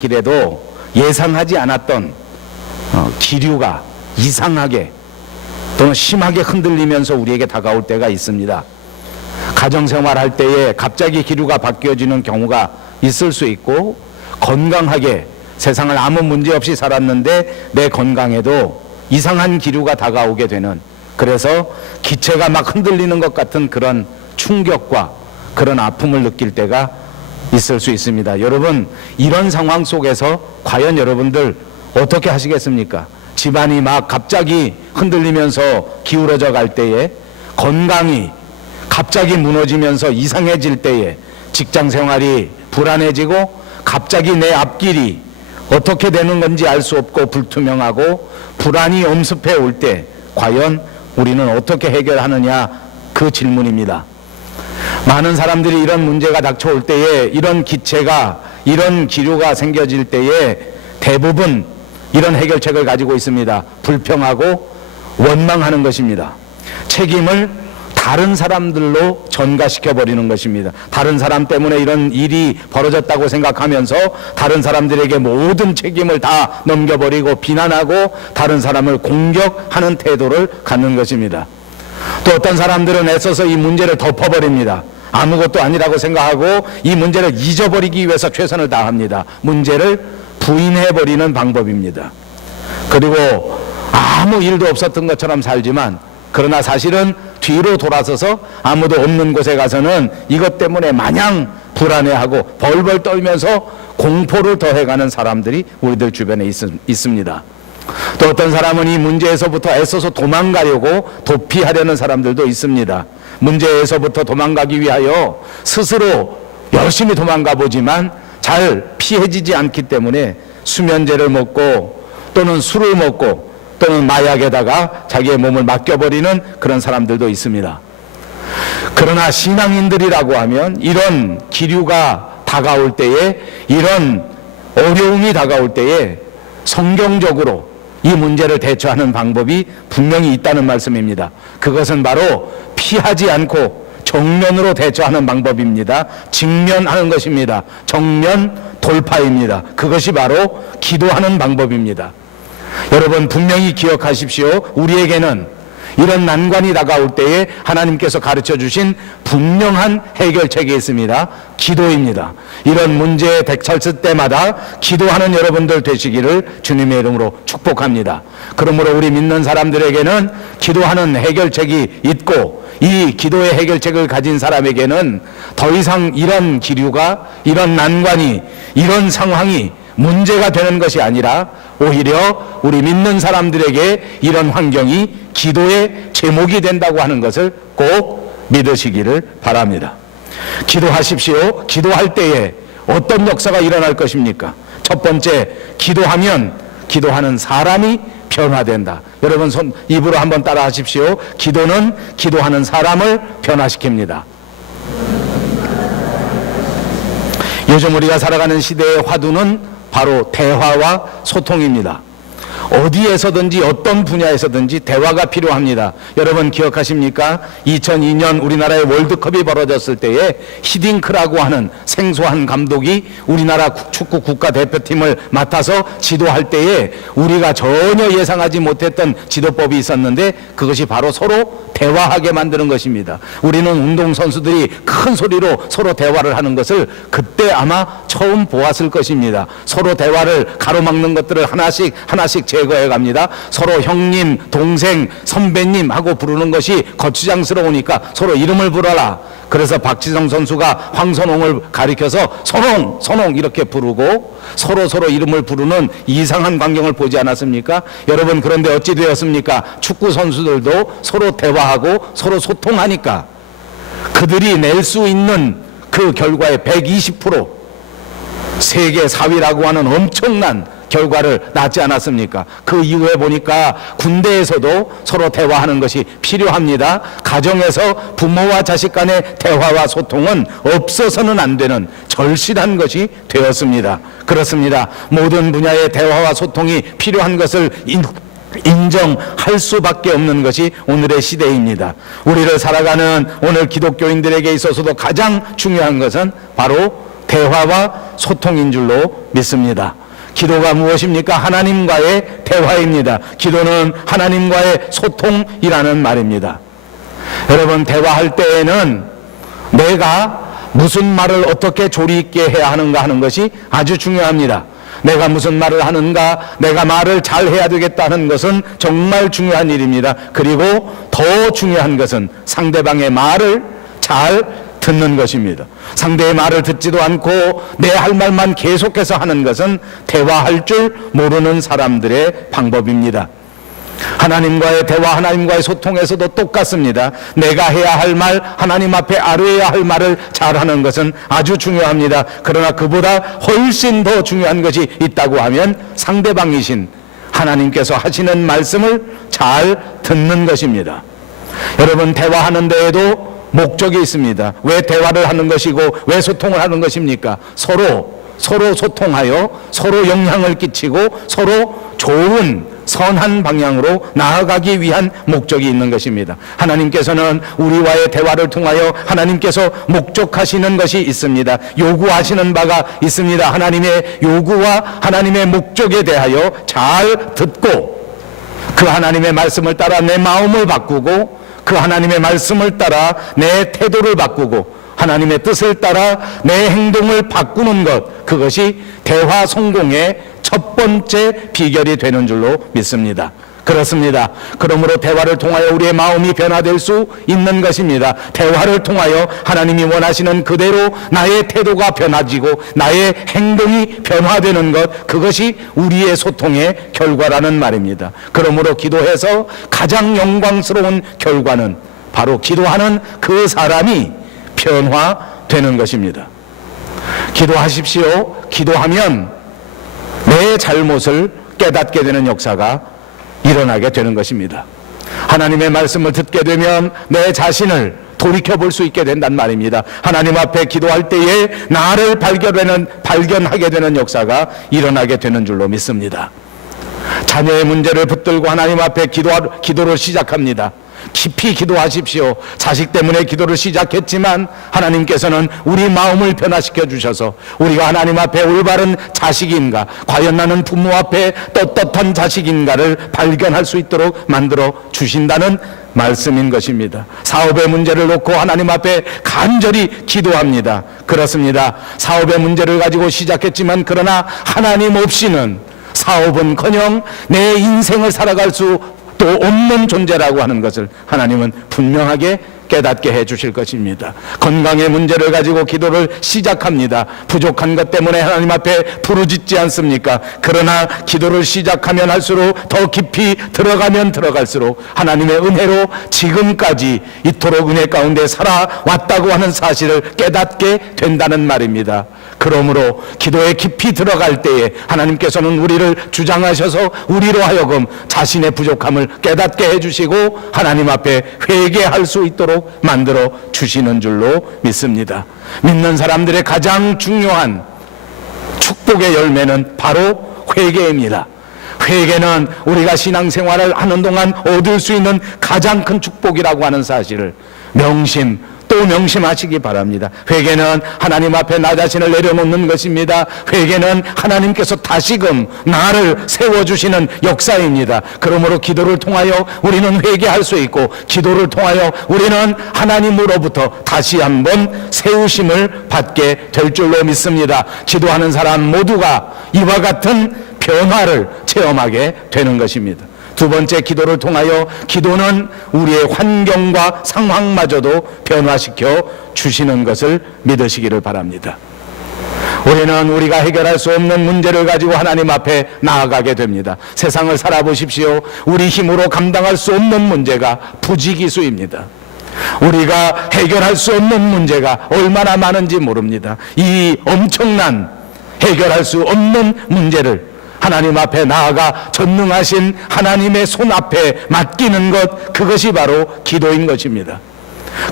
길에도 예상하지 않았던 기류가 이상하게 또는 심하게 흔들리면서 우리에게 다가올 때가 있습니다. 가정생활할 때에 갑자기 기류가 바뀌어지는 경우가 있을 수 있고, 건강하게 세상을 아무 문제 없이 살았는데 내 건강에도 이상한 기류가 다가오게 되는, 그래서 기체가 막 흔들리는 것 같은 그런 충격과 그런 아픔을 느낄 때가 있을 수 있습니다. 여러분, 이런 상황 속에서 과연 여러분들 어떻게 하시겠습니까? 집안이 막 갑자기 흔들리면서 기울어져 갈 때에, 건강이 갑자기 무너지면서 이상해질 때에, 직장 생활이 불안해지고 갑자기 내 앞길이 어떻게 되는 건지 알 수 없고 불투명하고 불안이 엄습해 올 때 과연 우리는 어떻게 해결하느냐, 그 질문입니다. 많은 사람들이 이런 문제가 닥쳐올 때에, 이런 기체가, 이런 기류가 생겨질 때에 대부분 이런 해결책을 가지고 있습니다. 불평하고 원망하는 것입니다. 책임을 다른 사람들로 전가시켜 버리는 것입니다. 다른 사람 때문에 이런 일이 벌어졌다고 생각하면서 다른 사람들에게 모든 책임을 다 넘겨버리고 비난하고 다른 사람을 공격하는 태도를 갖는 것입니다. 또 어떤 사람들은 애써서 이 문제를 덮어버립니다. 아무것도 아니라고 생각하고 이 문제를 잊어버리기 위해서 최선을 다합니다. 문제를 부인해버리는 방법입니다. 그리고 아무 일도 없었던 것처럼 살지만, 그러나 사실은 뒤로 돌아서서 아무도 없는 곳에 가서는 이것 때문에 마냥 불안해하고 벌벌 떨면서 공포를 더해가는 사람들이 우리들 주변에 있습니다. 또 어떤 사람은 이 문제에서부터 애써서 도망가려고 도피하려는 사람들도 있습니다. 문제에서부터 도망가기 위하여 스스로 열심히 도망가 보지만 잘 피해지지 않기 때문에 수면제를 먹고 또는 술을 먹고 또는 마약에다가 자기의 몸을 맡겨버리는 그런 사람들도 있습니다. 그러나 신앙인들이라고 하면 이런 기류가 다가올 때에, 이런 어려움이 다가올 때에 성경적으로 이 문제를 대처하는 방법이 분명히 있다는 말씀입니다. 그것은 바로 피하지 않고 정면으로 대처하는 방법입니다. 직면하는 것입니다. 정면 돌파입니다. 그것이 바로 기도하는 방법입니다. 여러분, 분명히 기억하십시오. 우리에게는 이런 난관이 다가올 때에 하나님께서 가르쳐 주신 분명한 해결책이 있습니다. 기도입니다. 이런 문제에 닥쳤을 때마다 기도하는 여러분들 되시기를 주님의 이름으로 축복합니다. 그러므로 우리 믿는 사람들에게는 기도하는 해결책이 있고, 이 기도의 해결책을 가진 사람에게는 더 이상 이런 기류가, 이런 난관이, 이런 상황이 문제가 되는 것이 아니라 오히려 우리 믿는 사람들에게 이런 환경이 기도의 제목이 된다고 하는 것을 꼭 믿으시기를 바랍니다. 기도하십시오. 기도할 때에 어떤 역사가 일어날 것입니까? 첫 번째, 기도하면 기도하는 사람이 변화된다. 여러분, 입으로 한번 따라 하십시오. 기도는 기도하는 사람을 변화시킵니다. 요즘 우리가 살아가는 시대의 화두는 바로 대화와 소통입니다. 어디에서든지 어떤 분야에서든지 대화가 필요합니다. 여러분 기억하십니까? 2002년 우리나라의 월드컵이 벌어졌을 때에 히딩크라고 하는 생소한 감독이 우리나라 축구 국가대표팀을 맡아서 지도할 때에 우리가 전혀 예상하지 못했던 지도법이 있었는데, 그것이 바로 서로 대화하게 만드는 것입니다. 우리는 운동선수들이 큰 소리로 서로 대화를 하는 것을 그때 아마 처음 보았을 것입니다. 서로 대화를 가로막는 것들을 하나씩 제거해 갑니다. 서로 형님, 동생, 선배님 하고 부르는 것이 거추장스러우니까 서로 이름을 불러라. 그래서 박지성 선수가 황선홍을 가리켜서 선홍 이렇게 부르고 서로 이름을 부르는 이상한 광경을 보지 않았습니까? 여러분, 그런데 어찌 되었습니까? 축구 선수들도 서로 대화하고 서로 소통하니까 그들이 낼 수 있는 그 결과의 120% 세계 4위라고 하는 엄청난 결과를 낳지 않았습니까? 그 이후에 보니까 군대에서도 서로 대화하는 것이 필요합니다. 가정에서 부모와 자식 간의 대화와 소통은 없어서는 안 되는 절실한 것이 되었습니다. 그렇습니다. 모든 분야의 대화와 소통이 필요한 것을 인정할 수밖에 없는 것이 오늘의 시대입니다. 우리를 살아가는 오늘 기독교인들에게 있어서도 가장 중요한 것은 바로 대화와 소통인 줄로 믿습니다. 기도가 무엇입니까? 하나님과의 대화입니다. 기도는 하나님과의 소통이라는 말입니다. 여러분, 대화할 때에는 내가 무슨 말을 어떻게 조리 있게 해야 하는가 하는 것이 아주 중요합니다. 내가 무슨 말을 하는가, 내가 말을 잘 해야 되겠다는 것은 정말 중요한 일입니다. 그리고 더 중요한 것은 상대방의 말을 잘 듣는 것입니다. 상대의 말을 듣지도 않고 내 할 말만 계속해서 하는 것은 대화할 줄 모르는 사람들의 방법입니다. 하나님과의 대화, 하나님과의 소통에서도 똑같습니다. 내가 해야 할 말, 하나님 앞에 아뢰어야 할 말을 잘하는 것은 아주 중요합니다. 그러나 그보다 훨씬 더 중요한 것이 있다고 하면 상대방이신 하나님께서 하시는 말씀을 잘 듣는 것입니다. 여러분, 대화하는 데에도 목적이 있습니다. 왜 대화를 하는 것이고 왜 소통을 하는 것입니까? 서로 소통하여 서로 영향을 끼치고 서로 좋은 선한 방향으로 나아가기 위한 목적이 있는 것입니다. 하나님께서는 우리와의 대화를 통하여 하나님께서 목적하시는 것이 있습니다. 요구하시는 바가 있습니다. 하나님의 요구와 하나님의 목적에 대하여 잘 듣고 그 하나님의 말씀을 따라 내 마음을 바꾸고 그 하나님의 말씀을 따라 내 태도를 바꾸고 하나님의 뜻을 따라 내 행동을 바꾸는 것, 그것이 대화 성공의 첫 번째 비결이 되는 줄로 믿습니다. 그렇습니다. 그러므로 대화를 통하여 우리의 마음이 변화될 수 있는 것입니다. 대화를 통하여 하나님이 원하시는 그대로 나의 태도가 변화지고 나의 행동이 변화되는 것, 그것이 우리의 소통의 결과라는 말입니다. 그러므로 기도해서 가장 영광스러운 결과는 바로 기도하는 그 사람이 변화되는 것입니다. 기도하십시오. 기도하면 내 잘못을 깨닫게 되는 역사가 일어나게 되는 것입니다. 하나님의 말씀을 듣게 되면 내 자신을 돌이켜볼 수 있게 된단 말입니다. 하나님 앞에 기도할 때에 나를 발견하게 되는 역사가 일어나게 되는 줄로 믿습니다. 자녀의 문제를 붙들고 하나님 앞에 기도를 시작합니다. 깊이 기도하십시오. 자식 때문에 기도를 시작했지만 하나님께서는 우리 마음을 변화시켜 주셔서 우리가 하나님 앞에 올바른 자식인가, 과연 나는 부모 앞에 떳떳한 자식인가를 발견할 수 있도록 만들어 주신다는 말씀인 것입니다. 사업의 문제를 놓고 하나님 앞에 간절히 기도합니다. 그렇습니다. 사업의 문제를 가지고 시작했지만 그러나 하나님 없이는 사업은커녕 내 인생을 살아갈 수 또 없는 존재라고 하는 것을 하나님은 분명하게 깨닫게 해 주실 것입니다. 건강의 문제를 가지고 기도를 시작합니다. 부족한 것 때문에 하나님 앞에 부르짖지 않습니까? 그러나 기도를 시작하면 할수록 더 깊이 들어가면 들어갈수록 하나님의 은혜로 지금까지 이토록 은혜 가운데 살아왔다고 하는 사실을 깨닫게 된다는 말입니다. 그러므로 기도에 깊이 들어갈 때에 하나님께서는 우리를 주장하셔서 우리로 하여금 자신의 부족함을 깨닫게 해주시고 하나님 앞에 회개할 수 있도록 만들어 주시는 줄로 믿습니다. 믿는 사람들의 가장 중요한 축복의 열매는 바로 회개입니다. 회개는 우리가 신앙생활을 하는 동안 얻을 수 있는 가장 큰 축복이라고 하는 사실을 또 명심하시기 바랍니다. 회개는 하나님 앞에 나 자신을 내려놓는 것입니다. 회개는 하나님께서 다시금 나를 세워주시는 역사입니다. 그러므로 기도를 통하여 우리는 회개할 수 있고 기도를 통하여 우리는 하나님으로부터 다시 한번 세우심을 받게 될 줄로 믿습니다. 기도하는 사람 모두가 이와 같은 변화를 체험하게 되는 것입니다. 두 번째, 기도를 통하여 기도는 우리의 환경과 상황마저도 변화시켜 주시는 것을 믿으시기를 바랍니다. 우리는 우리가 해결할 수 없는 문제를 가지고 하나님 앞에 나아가게 됩니다. 세상을 살아보십시오. 우리 힘으로 감당할 수 없는 문제가 부지기수입니다. 우리가 해결할 수 없는 문제가 얼마나 많은지 모릅니다. 이 엄청난 해결할 수 없는 문제를 하나님 앞에 나아가 전능하신 하나님의 손 앞에 맡기는 것, 그것이 바로 기도인 것입니다.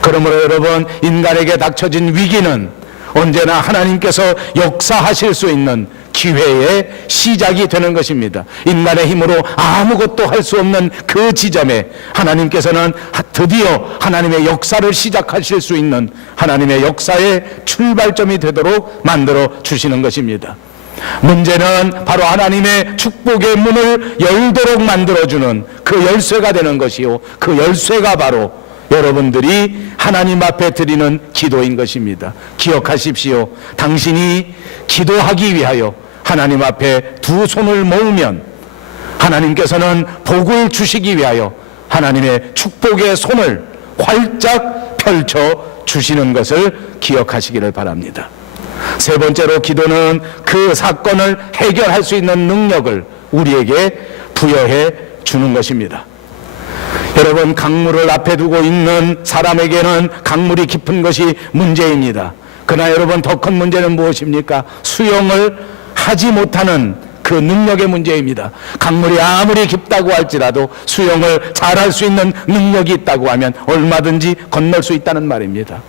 그러므로 여러분, 인간에게 닥쳐진 위기는 언제나 하나님께서 역사하실 수 있는 기회의 시작이 되는 것입니다. 인간의 힘으로 아무것도 할 수 없는 그 지점에 하나님께서는 드디어 하나님의 역사를 시작하실 수 있는 하나님의 역사의 출발점이 되도록 만들어 주시는 것입니다. 문제는 바로 하나님의 축복의 문을 열도록 만들어주는 그 열쇠가 되는 것이요, 그 열쇠가 바로 여러분들이 하나님 앞에 드리는 기도인 것입니다. 기억하십시오. 당신이 기도하기 위하여 하나님 앞에 두 손을 모으면 하나님께서는 복을 주시기 위하여 하나님의 축복의 손을 활짝 펼쳐 주시는 것을 기억하시기를 바랍니다. 세 번째로, 기도는 그 사건을 해결할 수 있는 능력을 우리에게 부여해 주는 것입니다. 여러분, 강물을 앞에 두고 있는 사람에게는 강물이 깊은 것이 문제입니다. 그러나 여러분, 더 큰 문제는 무엇입니까? 수영을 하지 못하는 그 능력의 문제입니다. 강물이 아무리 깊다고 할지라도 수영을 잘할 수 있는 능력이 있다고 하면 얼마든지 건널 수 있다는 말입니다.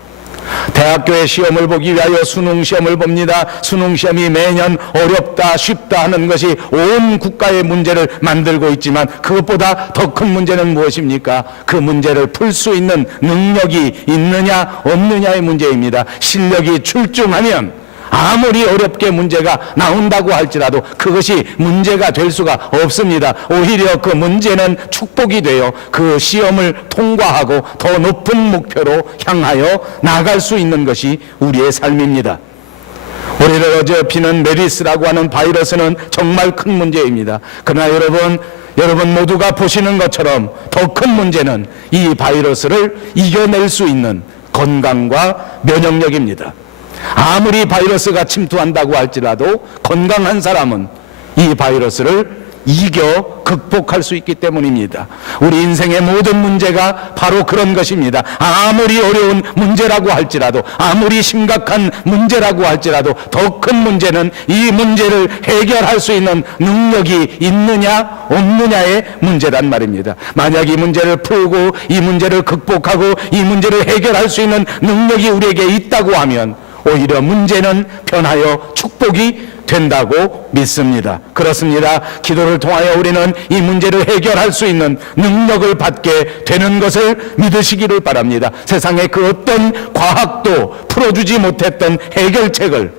대학교의 시험을 보기 위하여 수능시험을 봅니다. 수능시험이 매년 어렵다 쉽다 하는 것이 온 국가의 문제를 만들고 있지만 그것보다 더 큰 문제는 무엇입니까? 그 문제를 풀 수 있는 능력이 있느냐 없느냐의 문제입니다. 실력이 출중하면 아무리 어렵게 문제가 나온다고 할지라도 그것이 문제가 될 수가 없습니다. 오히려 그 문제는 축복이 되어 그 시험을 통과하고 더 높은 목표로 향하여 나갈 수 있는 것이 우리의 삶입니다. 우리를 어지럽히는 메리스라고 하는 바이러스는 정말 큰 문제입니다. 그러나 여러분 모두가 보시는 것처럼 더 큰 문제는 이 바이러스를 이겨낼 수 있는 건강과 면역력입니다. 아무리 바이러스가 침투한다고 할지라도 건강한 사람은 이 바이러스를 이겨 극복할 수 있기 때문입니다. 우리 인생의 모든 문제가 바로 그런 것입니다. 아무리 어려운 문제라고 할지라도, 아무리 심각한 문제라고 할지라도 더 큰 문제는 이 문제를 해결할 수 있는 능력이 있느냐 없느냐의 문제란 말입니다. 만약 이 문제를 풀고 이 문제를 극복하고 이 문제를 해결할 수 있는 능력이 우리에게 있다고 하면 오히려 문제는 변하여 축복이 된다고 믿습니다. 그렇습니다. 기도를 통하여 우리는 이 문제를 해결할 수 있는 능력을 받게 되는 것을 믿으시기를 바랍니다. 세상의 그 어떤 과학도 풀어주지 못했던 해결책을,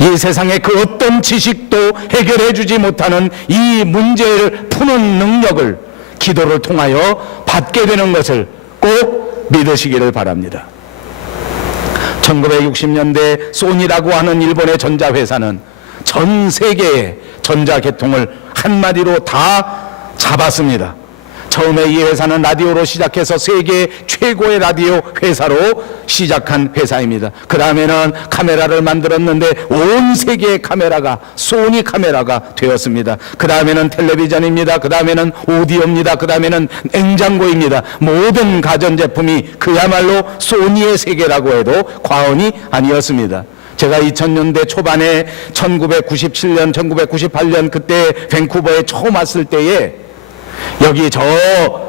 이 세상의 그 어떤 지식도 해결해 주지 못하는 이 문제를 푸는 능력을 기도를 통하여 받게 되는 것을 꼭 믿으시기를 바랍니다. 1960년대 소니라고 하는 일본의 전자회사는 전 세계의 전자계통을 한마디로 다 잡았습니다. 처음에 이 회사는 라디오로 시작해서 세계 최고의 라디오 회사로 시작한 회사입니다. 그 다음에는 카메라를 만들었는데 온 세계의 카메라가 소니 카메라가 되었습니다. 그 다음에는 텔레비전입니다. 그 다음에는 오디오입니다. 그 다음에는 냉장고입니다. 모든 가전제품이 그야말로 소니의 세계라고 해도 과언이 아니었습니다. 제가 2000년대 초반에 1997년, 1998년 그때 밴쿠버에 처음 왔을 때에 여기 저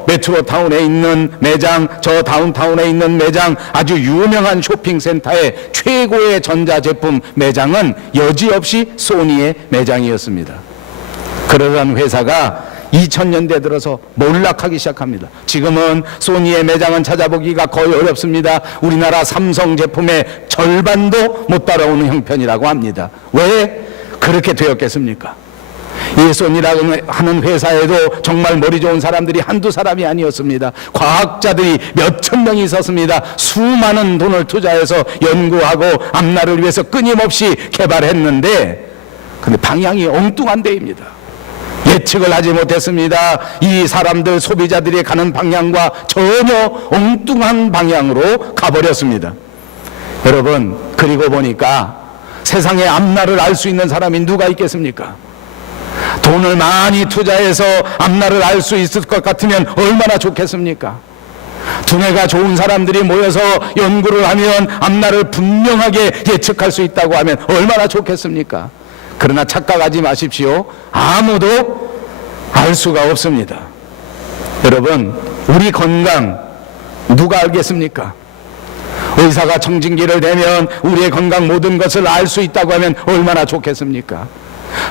메트로타운에 있는 매장, 저 다운타운에 있는 매장, 아주 유명한 쇼핑센터의 최고의 전자제품 매장은 여지없이 소니의 매장이었습니다. 그러던 회사가 2000년대 들어서 몰락하기 시작합니다. 지금은 소니의 매장은 찾아보기가 거의 어렵습니다. 우리나라 삼성 제품의 절반도 못 따라오는 형편이라고 합니다. 왜 그렇게 되었겠습니까? 이 소니라고 하는 회사에도 정말 머리 좋은 사람들이 한두 사람이 아니었습니다. 과학자들이 몇천 명이 있었습니다. 수많은 돈을 투자해서 연구하고 앞날을 위해서 끊임없이 개발했는데, 근데 방향이 엉뚱한 데입니다. 예측을 하지 못했습니다. 이 사람들, 소비자들이 가는 방향과 전혀 엉뚱한 방향으로 가버렸습니다. 여러분, 그리고 보니까 세상의 앞날을 알 수 있는 사람이 누가 있겠습니까? 돈을 많이 투자해서 앞날을 알 수 있을 것 같으면 얼마나 좋겠습니까? 두뇌가 좋은 사람들이 모여서 연구를 하면 앞날을 분명하게 예측할 수 있다고 하면 얼마나 좋겠습니까? 그러나 착각하지 마십시오. 아무도 알 수가 없습니다. 여러분, 우리 건강 누가 알겠습니까? 의사가 청진기를 대면 우리의 건강 모든 것을 알 수 있다고 하면 얼마나 좋겠습니까?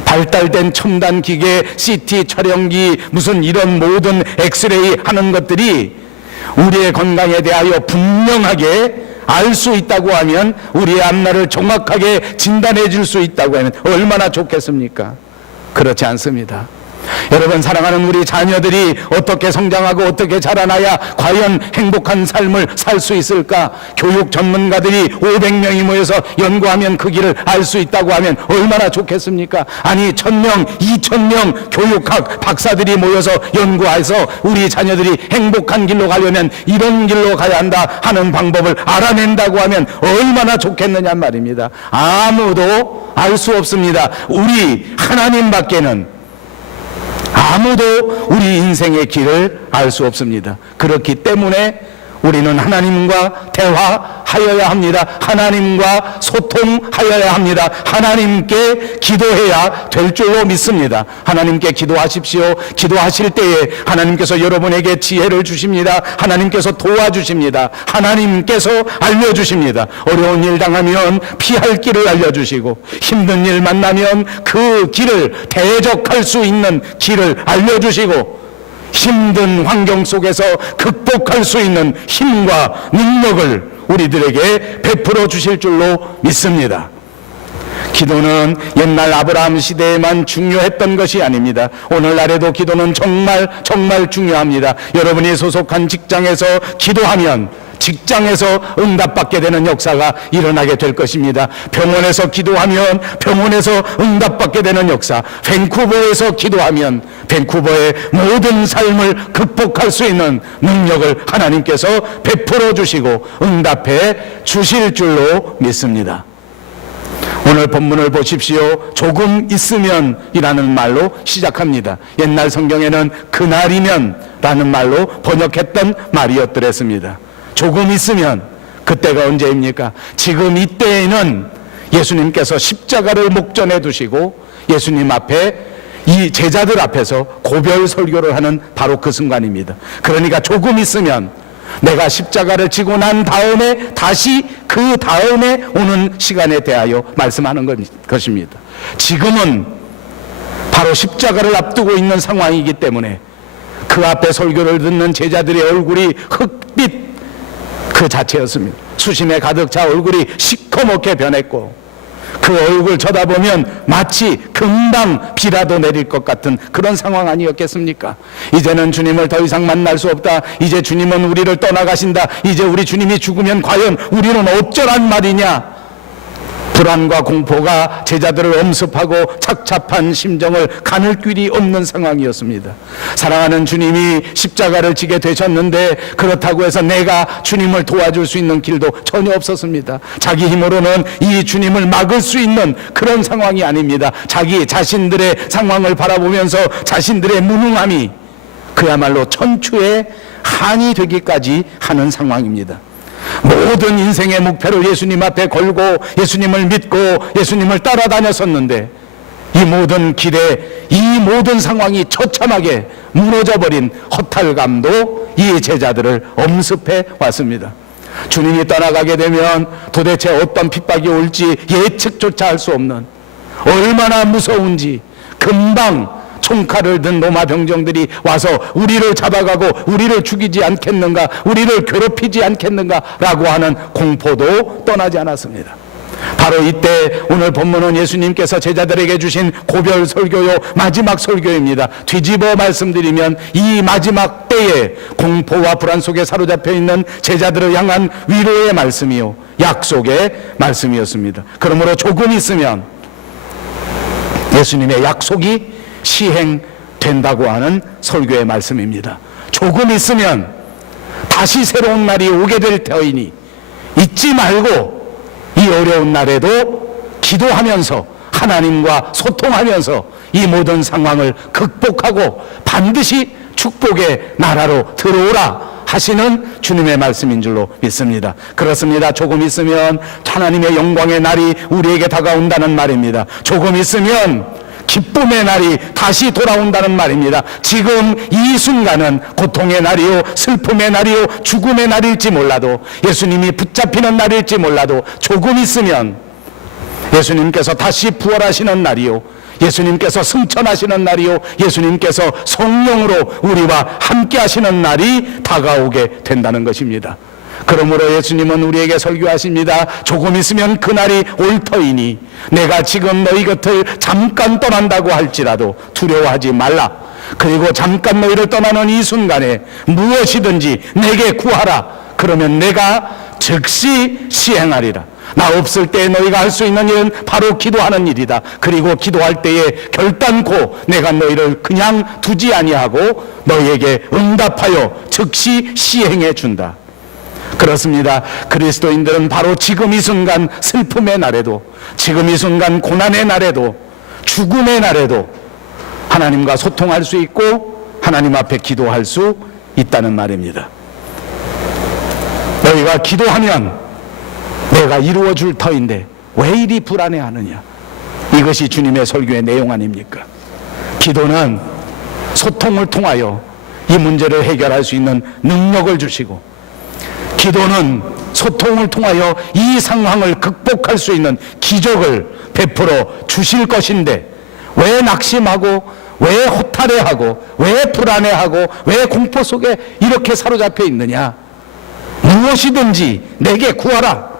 발달된 첨단 기계, CT 촬영기, 무슨 이런 모든 엑스레이 하는 것들이 우리의 건강에 대하여 분명하게 알 수 있다고 하면, 우리의 앞날을 정확하게 진단해 줄 수 있다고 하면 얼마나 좋겠습니까? 그렇지 않습니다. 여러분, 사랑하는 우리 자녀들이 어떻게 성장하고 어떻게 자라나야 과연 행복한 삶을 살 수 있을까? 교육 전문가들이 500명이 모여서 연구하면 그 길을 알 수 있다고 하면 얼마나 좋겠습니까? 아니, 1000명, 2000명 교육학 박사들이 모여서 연구해서 우리 자녀들이 행복한 길로 가려면 이런 길로 가야 한다 하는 방법을 알아낸다고 하면 얼마나 좋겠느냐 말입니다. 아무도 알 수 없습니다. 우리 하나님밖에는 아무도 우리 인생의 길을 알 수 없습니다. 그렇기 때문에 우리는 하나님과 대화하여야 합니다. 하나님과 소통하여야 합니다. 하나님께 기도해야 될 줄로 믿습니다. 하나님께 기도하십시오. 기도하실 때에 하나님께서 여러분에게 지혜를 주십니다. 하나님께서 도와주십니다. 하나님께서 알려주십니다. 어려운 일 당하면 피할 길을 알려주시고, 힘든 일 만나면 그 길을 대적할 수 있는 길을 알려주시고, 힘든 환경 속에서 극복할 수 있는 힘과 능력을 우리들에게 베풀어 주실 줄로 믿습니다. 기도는 옛날 아브라함 시대에만 중요했던 것이 아닙니다. 오늘날에도 기도는 정말 중요합니다. 여러분이 소속한 직장에서 기도하면 직장에서 응답받게 되는 역사가 일어나게 될 것입니다. 병원에서 기도하면 병원에서 응답받게 되는 역사, 밴쿠버에서 기도하면 밴쿠버의 모든 삶을 극복할 수 있는 능력을 하나님께서 베풀어 주시고 응답해 주실 줄로 믿습니다. 오늘 본문을 보십시오. 조금 있으면 이라는 말로 시작합니다. 옛날 성경에는 그날이면 라는 말로 번역했던 말이었더랬습니다. 조금 있으면, 그때가 언제입니까? 지금 이때에는 예수님께서 십자가를 목전에 두시고 예수님 앞에, 이 제자들 앞에서 고별 설교를 하는 바로 그 순간입니다. 그러니까 조금 있으면, 내가 십자가를 지고 난 다음에 다시 그 다음에 오는 시간에 대하여 말씀하는 것입니다. 지금은 바로 십자가를 앞두고 있는 상황이기 때문에 그 앞에 설교를 듣는 제자들의 얼굴이 흑빛 그 자체였습니다. 수심에 가득 차 얼굴이 시커멓게 변했고, 그 얼굴 쳐다보면 마치 금방 비라도 내릴 것 같은 그런 상황 아니었겠습니까? 이제는 주님을 더 이상 만날 수 없다. 이제 주님은 우리를 떠나가신다. 이제 우리 주님이 죽으면 과연 우리는 어쩌란 말이냐? 불안과 공포가 제자들을 엄습하고 착잡한 심정을 가눌 길이 없는 상황이었습니다. 사랑하는 주님이 십자가를 지게 되셨는데, 그렇다고 해서 내가 주님을 도와줄 수 있는 길도 전혀 없었습니다. 자기 힘으로는 이 주님을 막을 수 있는 그런 상황이 아닙니다. 자기 자신들의 상황을 바라보면서 자신들의 무능함이 그야말로 천추의 한이 되기까지 하는 상황입니다. 모든 인생의 목표를 예수님 앞에 걸고 예수님을 믿고 예수님을 따라다녔었는데, 이 모든 길에 이 모든 상황이 처참하게 무너져버린 허탈감도 이 제자들을 엄습해 왔습니다. 주님이 떠나가게 되면 도대체 어떤 핍박이 올지 예측조차 할 수 없는, 얼마나 무서운지, 금방 총칼을 든 로마 병정들이 와서 우리를 잡아가고 우리를 죽이지 않겠는가, 우리를 괴롭히지 않겠는가 라고 하는 공포도 떠나지 않았습니다. 바로 이때 오늘 본문은 예수님께서 제자들에게 주신 고별 설교요, 마지막 설교입니다. 뒤집어 말씀드리면 이 마지막 때에 공포와 불안 속에 사로잡혀 있는 제자들을 향한 위로의 말씀이요, 약속의 말씀이었습니다. 그러므로 조금 있으면 예수님의 약속이 시행된다고 하는 설교의 말씀입니다. 조금 있으면 다시 새로운 날이 오게 될 터이니 잊지 말고 이 어려운 날에도 기도하면서 하나님과 소통하면서 이 모든 상황을 극복하고 반드시 축복의 나라로 들어오라 하시는 주님의 말씀인 줄로 믿습니다. 그렇습니다. 조금 있으면 하나님의 영광의 날이 우리에게 다가온다는 말입니다. 조금 있으면 기쁨의 날이 다시 돌아온다는 말입니다. 지금 이 순간은 고통의 날이요, 슬픔의 날이요, 죽음의 날일지 몰라도, 예수님이 붙잡히는 날일지 몰라도 조금 있으면 예수님께서 다시 부활하시는 날이요, 예수님께서 승천하시는 날이요, 예수님께서 성령으로 우리와 함께 하시는 날이 다가오게 된다는 것입니다. 그러므로 예수님은 우리에게 설교하십니다. 조금 있으면 그날이 올 터이니 내가 지금 너희 곁을 잠깐 떠난다고 할지라도 두려워하지 말라. 그리고 잠깐 너희를 떠나는 이 순간에 무엇이든지 내게 구하라. 그러면 내가 즉시 시행하리라. 나 없을 때 너희가 할 수 있는 일은 바로 기도하는 일이다. 그리고 기도할 때에 결단코 내가 너희를 그냥 두지 아니하고 너희에게 응답하여 즉시 시행해 준다. 그렇습니다. 그리스도인들은 바로 지금 이 순간 슬픔의 날에도, 지금 이 순간 고난의 날에도, 죽음의 날에도 하나님과 소통할 수 있고 하나님 앞에 기도할 수 있다는 말입니다. 너희가 기도하면 내가 이루어 줄 터인데 왜 이리 불안해하느냐. 이것이 주님의 설교의 내용 아닙니까? 기도는 소통을 통하여 이 문제를 해결할 수 있는 능력을 주시고, 기도는 소통을 통하여 이 상황을 극복할 수 있는 기적을 베풀어 주실 것인데 왜 낙심하고, 왜 호탈해하고, 왜 불안해하고, 왜 공포 속에 이렇게 사로잡혀 있느냐. 무엇이든지 내게 구하라.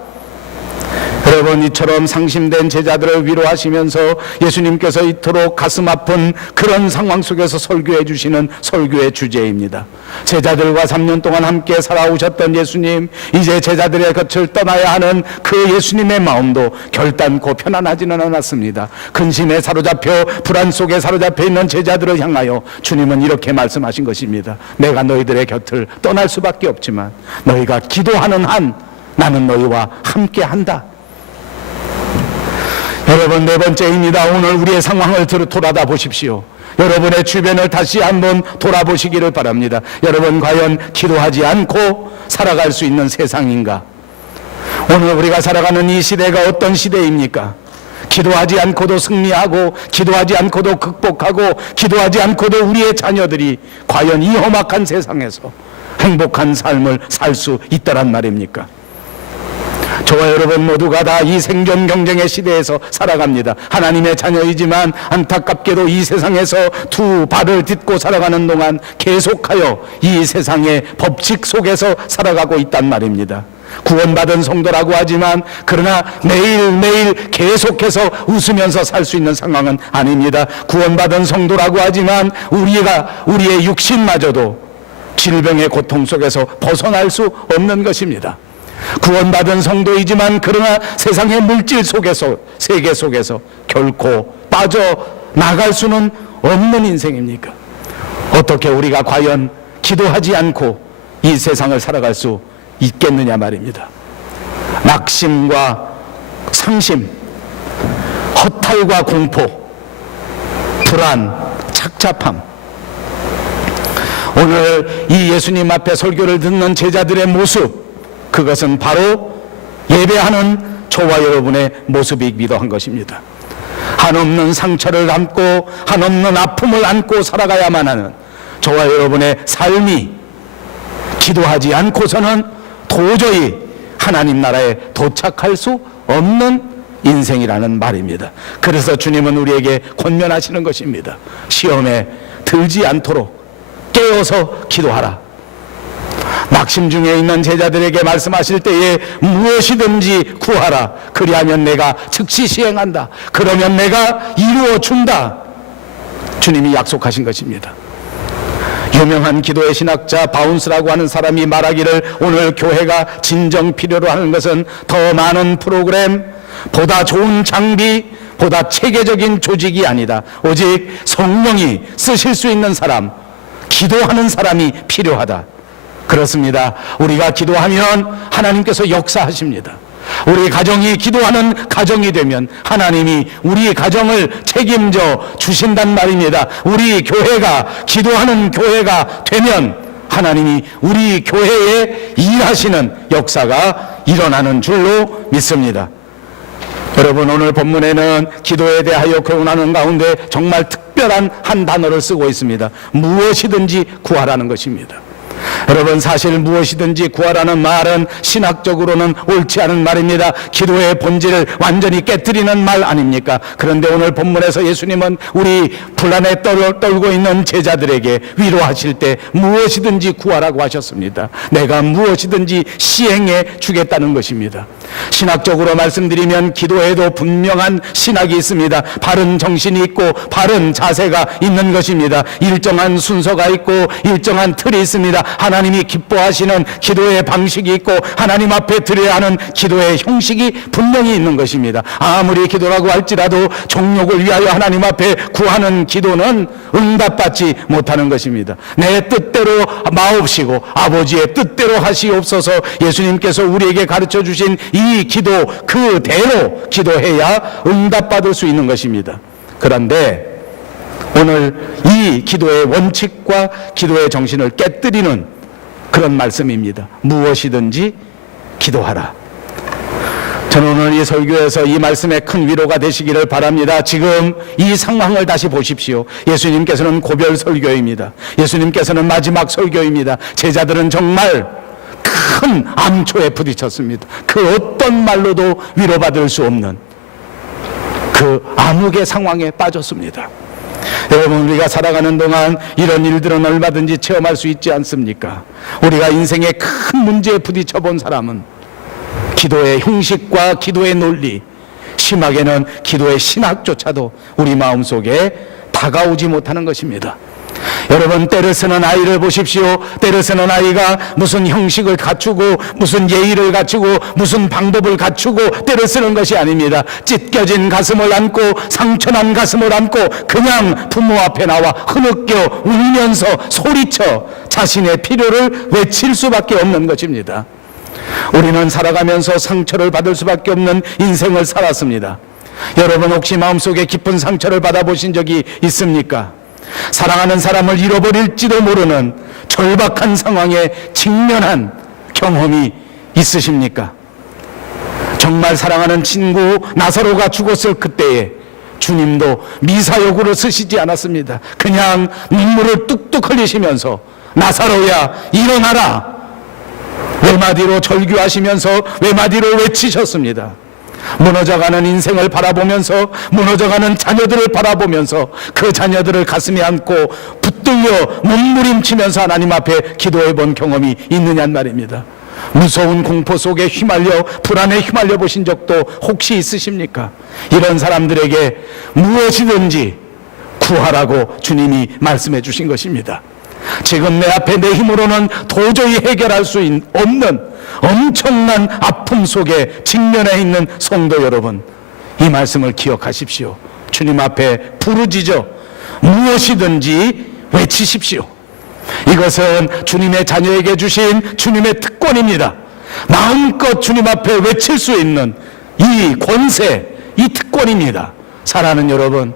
여러분, 이처럼 상심된 제자들을 위로하시면서 예수님께서 이토록 가슴 아픈 그런 상황 속에서 설교해 주시는 설교의 주제입니다. 제자들과 3년 동안 함께 살아오셨던 예수님, 이제 제자들의 곁을 떠나야 하는 그 예수님의 마음도 결단코 편안하지는 않았습니다. 근심에 사로잡혀 불안 속에 사로잡혀 있는 제자들을 향하여 주님은 이렇게 말씀하신 것입니다. 내가 너희들의 곁을 떠날 수밖에 없지만 너희가 기도하는 한 나는 너희와 함께 한다. 여러분, 네 번째입니다. 오늘 우리의 상황을 돌아다 보십시오. 여러분의 주변을 다시 한번 돌아보시기를 바랍니다. 여러분, 과연 기도하지 않고 살아갈 수 있는 세상인가? 오늘 우리가 살아가는 이 시대가 어떤 시대입니까? 기도하지 않고도 승리하고, 기도하지 않고도 극복하고, 기도하지 않고도 우리의 자녀들이 과연 이 험악한 세상에서 행복한 삶을 살 수 있다란 말입니까? 저와 여러분 모두가 다 이 생존 경쟁의 시대에서 살아갑니다. 하나님의 자녀이지만 안타깝게도 이 세상에서 두 발을 딛고 살아가는 동안 계속하여 이 세상의 법칙 속에서 살아가고 있단 말입니다. 구원받은 성도라고 하지만 그러나 매일매일 계속해서 웃으면서 살 수 있는 상황은 아닙니다. 구원받은 성도라고 하지만 우리의 육신마저도 질병의 고통 속에서 벗어날 수 없는 것입니다. 구원받은 성도이지만 그러나 세상의 물질 속에서, 세계 속에서 결코 빠져나갈 수는 없는 인생입니까? 어떻게 우리가 과연 기도하지 않고 이 세상을 살아갈 수 있겠느냐 말입니다. 낙심과 상심, 허탈과 공포, 불안, 착잡함. 오늘 이 예수님 앞에 설교를 듣는 제자들의 모습, 그것은 바로 예배하는 저와 여러분의 모습이기도 한 것입니다. 한없는 상처를 안고, 한없는 아픔을 안고 살아가야만 하는 저와 여러분의 삶이 기도하지 않고서는 도저히 하나님 나라에 도착할 수 없는 인생이라는 말입니다. 그래서 주님은 우리에게 권면하시는 것입니다. 시험에 들지 않도록 깨어서 기도하라. 낙심 중에 있는 제자들에게 말씀하실 때에 무엇이든지 구하라. 그리하면 내가 즉시 시행한다. 그러면 내가 이루어 준다. 주님이 약속하신 것입니다. 유명한 기도의 신학자 바운스라고 하는 사람이 말하기를, 오늘 교회가 진정 필요로 하는 것은 더 많은 프로그램, 보다 좋은 장비, 보다 체계적인 조직이 아니다. 오직 성령이 쓰실 수 있는 사람, 기도하는 사람이 필요하다. 그렇습니다. 우리가 기도하면 하나님께서 역사하십니다. 우리 가정이 기도하는 가정이 되면 하나님이 우리 가정을 책임져 주신단 말입니다. 우리 교회가 기도하는 교회가 되면 하나님이 우리 교회에 일하시는 역사가 일어나는 줄로 믿습니다. 여러분, 오늘 본문에는 기도에 대하여 교훈하는 가운데 정말 특별한 한 단어를 쓰고 있습니다. 무엇이든지 구하라는 것입니다. 여러분, 사실 무엇이든지 구하라는 말은 신학적으로는 옳지 않은 말입니다. 기도의 본질을 완전히 깨뜨리는 말 아닙니까? 그런데 오늘 본문에서 예수님은 우리 불안에 떨고 있는 제자들에게 위로하실 때 무엇이든지 구하라고 하셨습니다. 내가 무엇이든지 시행해 주겠다는 것입니다. 신학적으로 말씀드리면 기도에도 분명한 신학이 있습니다. 바른 정신이 있고 바른 자세가 있는 것입니다. 일정한 순서가 있고 일정한 틀이 있습니다. 하나님이 기뻐하시는 기도의 방식이 있고 하나님 앞에 드려야 하는 기도의 형식이 분명히 있는 것입니다. 아무리 기도라고 할지라도 정욕을 위하여 하나님 앞에 구하는 기도는 응답받지 못하는 것입니다. 내 뜻대로 마옵시고 아버지의 뜻대로 하시옵소서. 예수님께서 우리에게 가르쳐 주신 이 기도 그대로 기도해야 응답받을 수 있는 것입니다. 그런데 오늘 이 기도의 원칙과 기도의 정신을 깨뜨리는 그런 말씀입니다. 무엇이든지 기도하라. 저는 오늘 이 설교에서 이 말씀에 큰 위로가 되시기를 바랍니다. 지금 이 상황을 다시 보십시오. 예수님께서는 고별 설교입니다. 예수님께서는 마지막 설교입니다. 제자들은 정말 큰 암초에 부딪혔습니다. 그 어떤 말로도 위로받을 수 없는 그 암흑의 상황에 빠졌습니다. 여러분, 우리가 살아가는 동안 이런 일들은 얼마든지 체험할 수 있지 않습니까? 우리가 인생의 큰 문제에 부딪혀 본 사람은 기도의 형식과 기도의 논리, 심하게는 기도의 신학조차도 우리 마음속에 다가오지 못하는 것입니다. 여러분, 때를 쓰는 아이를 보십시오. 때를 쓰는 아이가 무슨 형식을 갖추고 무슨 예의를 갖추고 무슨 방법을 갖추고 때를 쓰는 것이 아닙니다. 찢겨진 가슴을 안고 상처난 가슴을 안고 그냥 부모 앞에 나와 흐느껴 울면서 소리쳐 자신의 필요를 외칠 수밖에 없는 것입니다. 우리는 살아가면서 상처를 받을 수밖에 없는 인생을 살았습니다. 여러분, 혹시 마음속에 깊은 상처를 받아보신 적이 있습니까? 사랑하는 사람을 잃어버릴지도 모르는 절박한 상황에 직면한 경험이 있으십니까? 정말 사랑하는 친구 나사로가 죽었을 그때에 주님도 미사여구를 쓰시지 않았습니다. 그냥 눈물을 뚝뚝 흘리시면서 나사로야 일어나라 외마디로 절규하시면서 외마디로 외치셨습니다. 무너져가는 인생을 바라보면서 무너져가는 자녀들을 바라보면서 그 자녀들을 가슴에 안고 붙들려 몸부림치면서 하나님 앞에 기도해 본 경험이 있느냐는 말입니다. 무서운 공포 속에 휘말려 불안에 휘말려 보신 적도 혹시 있으십니까? 이런 사람들에게 무엇이든지 구하라고 주님이 말씀해 주신 것입니다. 지금 내 앞에 내 힘으로는 도저히 해결할 수 없는 엄청난 아픔 속에 직면해 있는 성도 여러분, 이 말씀을 기억하십시오. 주님 앞에 부르짖어 무엇이든지 외치십시오. 이것은 주님의 자녀에게 주신 주님의 특권입니다. 마음껏 주님 앞에 외칠 수 있는 이 권세, 이 특권입니다. 사랑하는 여러분,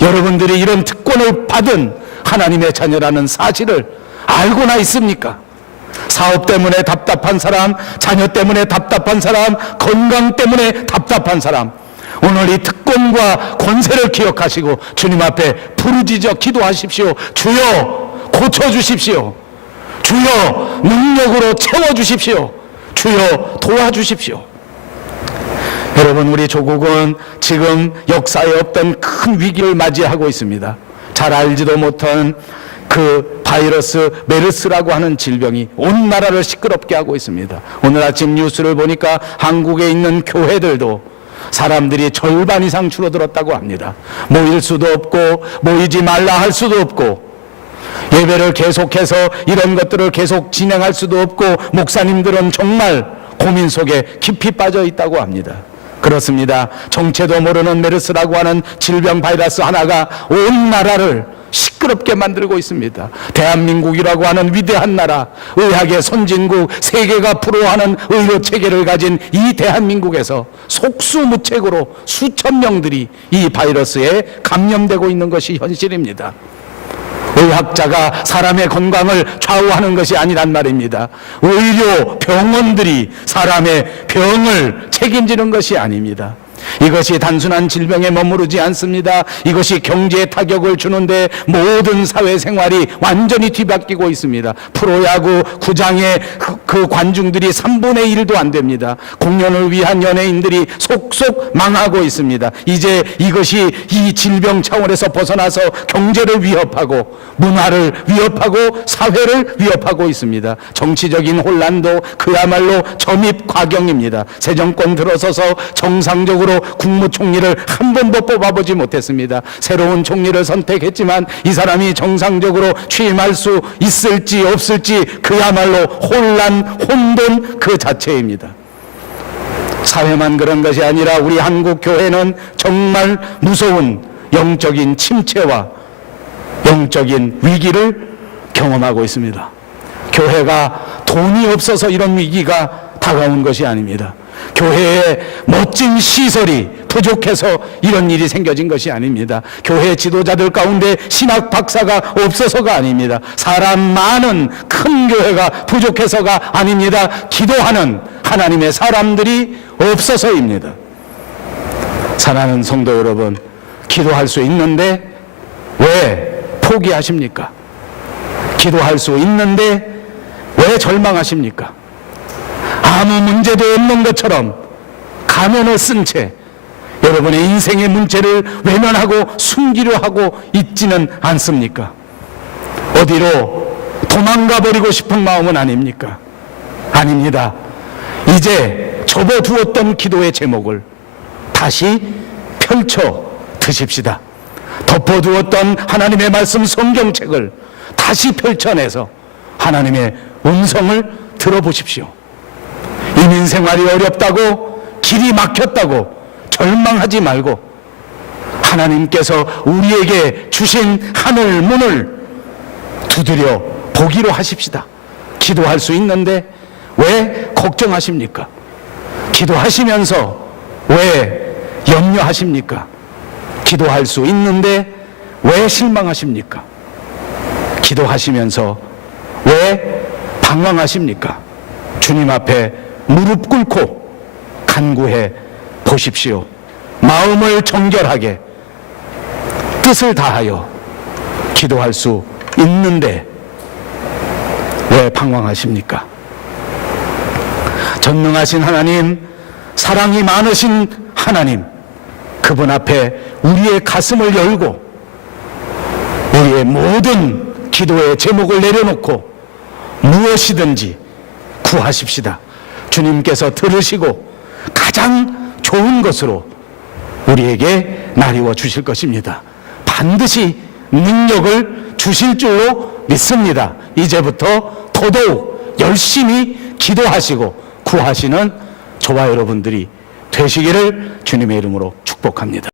여러분들이 이런 특권을 받은 하나님의 자녀라는 사실을 알고나 있습니까? 사업 때문에 답답한 사람, 자녀 때문에 답답한 사람, 건강 때문에 답답한 사람, 오늘 이 특권과 권세를 기억하시고 주님 앞에 부르짖어 기도하십시오. 주여 고쳐주십시오. 주여 능력으로 채워주십시오. 주여 도와주십시오. 여러분, 우리 조국은 지금 역사에 없던 큰 위기를 맞이하고 있습니다. 잘 알지도 못한 그 바이러스 메르스라고 하는 질병이 온 나라를 시끄럽게 하고 있습니다. 오늘 아침 뉴스를 보니까 한국에 있는 교회들도 사람들이 절반 이상 줄어들었다고 합니다. 모일 수도 없고 모이지 말라 할 수도 없고 예배를 계속해서 이런 것들을 계속 진행할 수도 없고 목사님들은 정말 고민 속에 깊이 빠져 있다고 합니다. 그렇습니다. 정체도 모르는 메르스라고 하는 질병 바이러스 하나가 온 나라를 시끄럽게 만들고 있습니다. 대한민국이라고 하는 위대한 나라, 의학의 선진국, 세계가 부러워하는 의료 체계를 가진 이 대한민국에서 속수무책으로 수천 명들이 이 바이러스에 감염되고 있는 것이 현실입니다. 의학자가 사람의 건강을 좌우하는 것이 아니란 말입니다. 의료 병원들이 사람의 병을 책임지는 것이 아닙니다. 이것이 단순한 질병에 머무르지 않습니다. 이것이 경제에 타격을 주는데 모든 사회생활이 완전히 뒤바뀌고 있습니다. 프로야구 구장의 그 관중들이 3분의 1도 안 됩니다. 공연을 위한 연예인들이 속속 망하고 있습니다. 이제 이것이 이 질병 차원에서 벗어나서 경제를 위협하고 문화를 위협하고 사회를 위협하고 있습니다. 정치적인 혼란도 그야말로 점입과경입니다. 새 정권 들어서서 정상적으로 국무총리를 한 번도 뽑아보지 못했습니다. 새로운 총리를 선택했지만 이 사람이 정상적으로 취임할 수 있을지 없을지 그야말로 혼란, 혼돈 그 자체입니다. 사회만 그런 것이 아니라 우리 한국 교회는 정말 무서운 영적인 침체와 영적인 위기를 경험하고 있습니다. 교회가 돈이 없어서 이런 위기가 다가온 것이 아닙니다. 교회에 멋진 시설이 부족해서 이런 일이 생겨진 것이 아닙니다. 교회 지도자들 가운데 신학 박사가 없어서가 아닙니다. 사람 많은 큰 교회가 부족해서가 아닙니다. 기도하는 하나님의 사람들이 없어서입니다. 사랑하는 성도 여러분, 기도할 수 있는데 왜 포기하십니까? 기도할 수 있는데 왜 절망하십니까? 아무 문제도 없는 것처럼 가면을 쓴 채 여러분의 인생의 문제를 외면하고 숨기려 하고 있지는 않습니까? 어디로 도망가 버리고 싶은 마음은 아닙니까? 아닙니다. 이제 접어두었던 기도의 제목을 다시 펼쳐 드십시다. 덮어두었던 하나님의 말씀 성경책을 다시 펼쳐내서 하나님의 음성을 들어보십시오. 이민생활이 어렵다고, 길이 막혔다고 절망하지 말고 하나님께서 우리에게 주신 하늘 문을 두드려 보기로 하십시다. 기도할 수 있는데 왜 걱정하십니까? 기도하시면서 왜 염려하십니까? 기도할 수 있는데 왜 실망하십니까? 기도하시면서 왜 방황하십니까? 주님 앞에 무릎 꿇고 간구해 보십시오. 마음을 정결하게 뜻을 다하여 기도할 수 있는데 왜 방황하십니까? 전능하신 하나님, 사랑이 많으신 하나님, 그분 앞에 우리의 가슴을 열고 우리의 모든 기도의 제목을 내려놓고 무엇이든지 구하십시다. 주님께서 들으시고 가장 좋은 것으로 우리에게 나리워 주실 것입니다. 반드시 능력을 주실 줄로 믿습니다. 이제부터 더더욱 열심히 기도하시고 구하시는 저와 여러분들이 되시기를 주님의 이름으로 축복합니다.